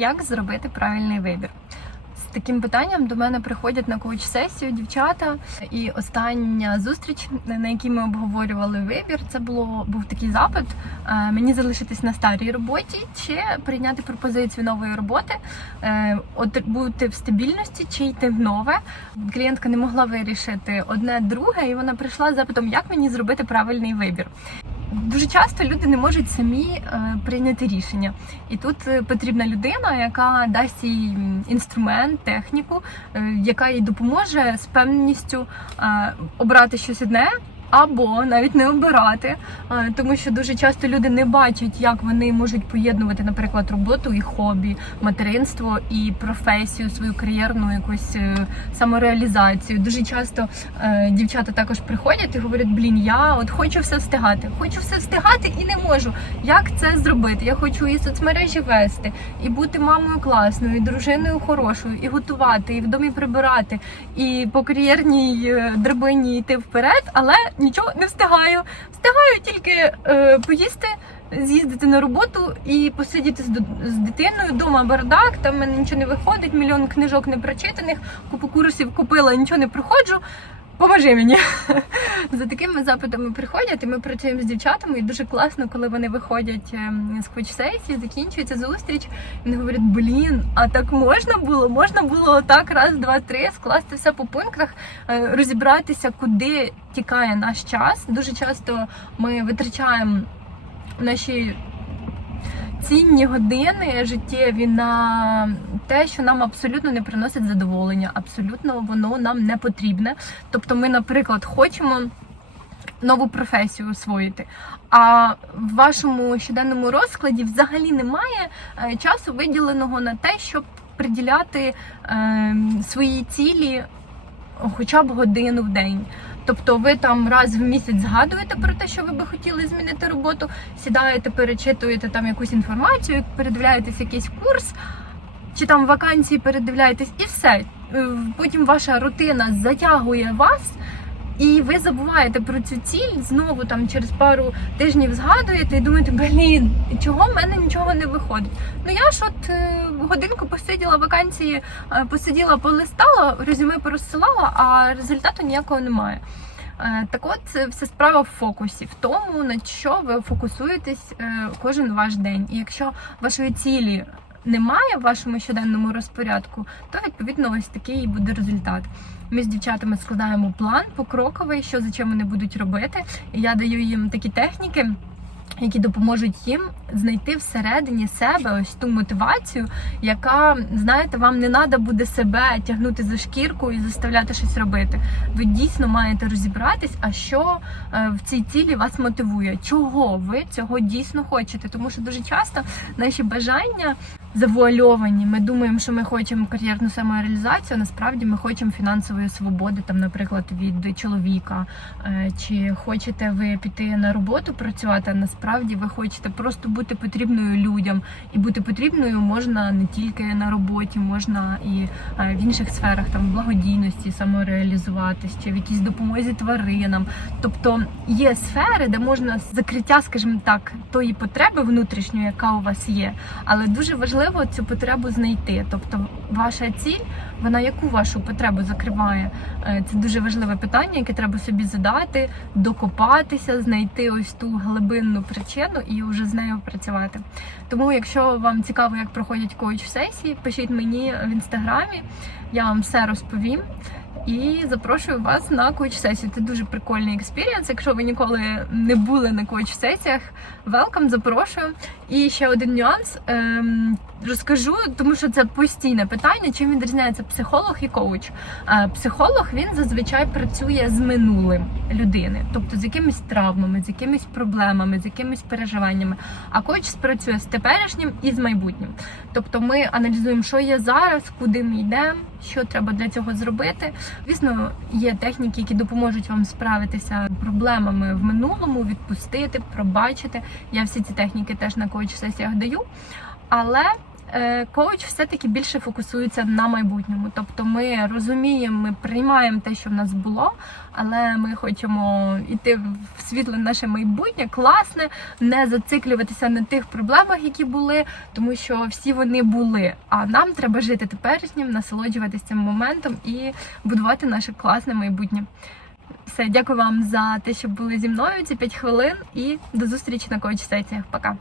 Як зробити правильний вибір? З таким питанням до мене приходять на коуч-сесію дівчата. І остання зустріч, на якій ми обговорювали вибір, це було був такий запит: е, мені залишитись на старій роботі чи прийняти пропозицію нової роботи, е, от бути в стабільності чи йти в нове. Клієнтка не могла вирішити одне друге, і вона прийшла з запитом, як мені зробити правильний вибір. Дуже часто люди не можуть самі е, прийняти рішення, і тут е, потрібна людина, яка дасть їй інструмент, техніку, е, яка їй допоможе з певністю обрати щось одне. Або навіть не обирати, е, тому що дуже часто люди не бачать, як вони можуть поєднувати, наприклад, роботу і хобі, материнство і професію, свою кар'єрну якусь е, самореалізацію. Дуже часто е, дівчата також приходять і говорять: блін, я от хочу все встигати, хочу все встигати і не можу. Як це зробити? Я хочу і соцмережі вести, і бути мамою класною, і дружиною хорошою, і готувати, і в домі прибирати, і по кар'єрній драбині йти вперед, але нічого не встигаю. Встигаю тільки е, поїсти. З'їздити на роботу і посидіти з, з дитиною, дома бардак, там мене нічого не виходить, мільйон книжок не прочитаних, купу курсів купила, нічого не проходжу. Поможи мені. За такими запитами приходять, і ми працюємо з дівчатами, і дуже класно, коли вони виходять ем, з коуч-сесії, закінчується зустріч, вони говорять: блін, а так можна було? Можна було так раз, два, три, скласти все по пунктах, е, розібратися, куди тікає наш час. Дуже часто ми витрачаємо наші цінні години життєві на те, що нам абсолютно не приносить задоволення, абсолютно воно нам не потрібне. Тобто, ми, наприклад, хочемо. Нову професію освоїти, а в вашому щоденному розкладі взагалі немає е, часу виділеного на те, щоб приділяти е, свої цілі хоча б годину в день. Тобто ви там раз в місяць згадуєте про те, що ви би хотіли змінити роботу, сідаєте, перечитуєте там якусь інформацію, передивляєтесь якийсь курс, чи там вакансії передивляєтесь, і все. Е, Потім ваша рутина затягує вас. І ви забуваєте про цю ціль, знову там через пару тижнів згадуєте і думаєте, блін, чого в мене нічого не виходить. Ну я ж от е, годинку посиділа вакансії, е, посиділа, полистала, резюме порозсилала, а результату ніякого немає. Е, Так от все справа в фокусі, в тому, на що ви фокусуєтесь кожен ваш день. І якщо вашої цілі немає в вашому щоденному розпорядку, то відповідно ось такий і буде результат. Ми з дівчатами складаємо план покроковий, що за чим вони будуть робити. І я даю їм такі техніки. Які допоможуть їм знайти всередині себе ось ту мотивацію, яка, знаєте, вам не треба буде себе тягнути за шкірку і заставляти щось робити. Ви дійсно маєте розібратись, а що е, в цій цілі вас мотивує, чого ви цього дійсно хочете. Тому що дуже часто наші бажання завуальовані. Ми думаємо, що ми хочемо кар'єрну самореалізацію. а Насправді ми хочемо фінансової свободи, там, наприклад, від чоловіка. Е, Чи хочете ви піти на роботу працювати? а Насправді ви хочете просто бути потрібною людям, і бути потрібною можна не тільки на роботі, можна і е, в інших сферах, там благодійності, самореалізуватись, чи в якійсь допомозі тваринам. Тобто є сфери, де можна закриття, скажімо так, тої потреби внутрішньої, яка у вас є. Але дуже важливо цю потребу знайти. Тобто, ваша ціль, вона яку вашу потребу закриває? Е, Це дуже важливе питання, яке треба собі задати, докопатися, знайти ось ту глибинну причину і вже з нею працювати. Тому, якщо вам цікаво, як проходять коуч сесії, пишіть мені в інстаграмі, я вам все розповім. І запрошую вас на коуч-сесію. Це дуже прикольний експірієнс. Якщо ви ніколи не були на коуч-сесіях, велкам, запрошую. І ще один нюанс ем, розкажу, тому що це постійне питання. Чим відрізняється психолог і коуч? Е, психолог він зазвичай працює з минулим людини, тобто з якимись травмами, з якимись проблемами, з якимись переживаннями. А коуч спрацює з теперішнім і з майбутнім. Тобто ми аналізуємо, що є зараз, куди ми йдемо, що треба для цього зробити. Звісно, є техніки, які допоможуть вам справитися з проблемами в минулому, відпустити, пробачити. Я всі ці техніки теж на коуч сесіях даю. Але коуч все-таки більше фокусується на майбутньому. Тобто ми розуміємо, ми приймаємо те, що в нас було, але ми хочемо йти в світле наше майбутнє, класне, не зациклюватися на тих проблемах, які були, тому що всі вони були. А нам треба жити теперішнім, насолоджуватися цим моментом і будувати наше класне майбутнє. Все, дякую вам за те, що були зі мною ці 5 хвилин, і до зустрічі на коуч сесіях. Пока.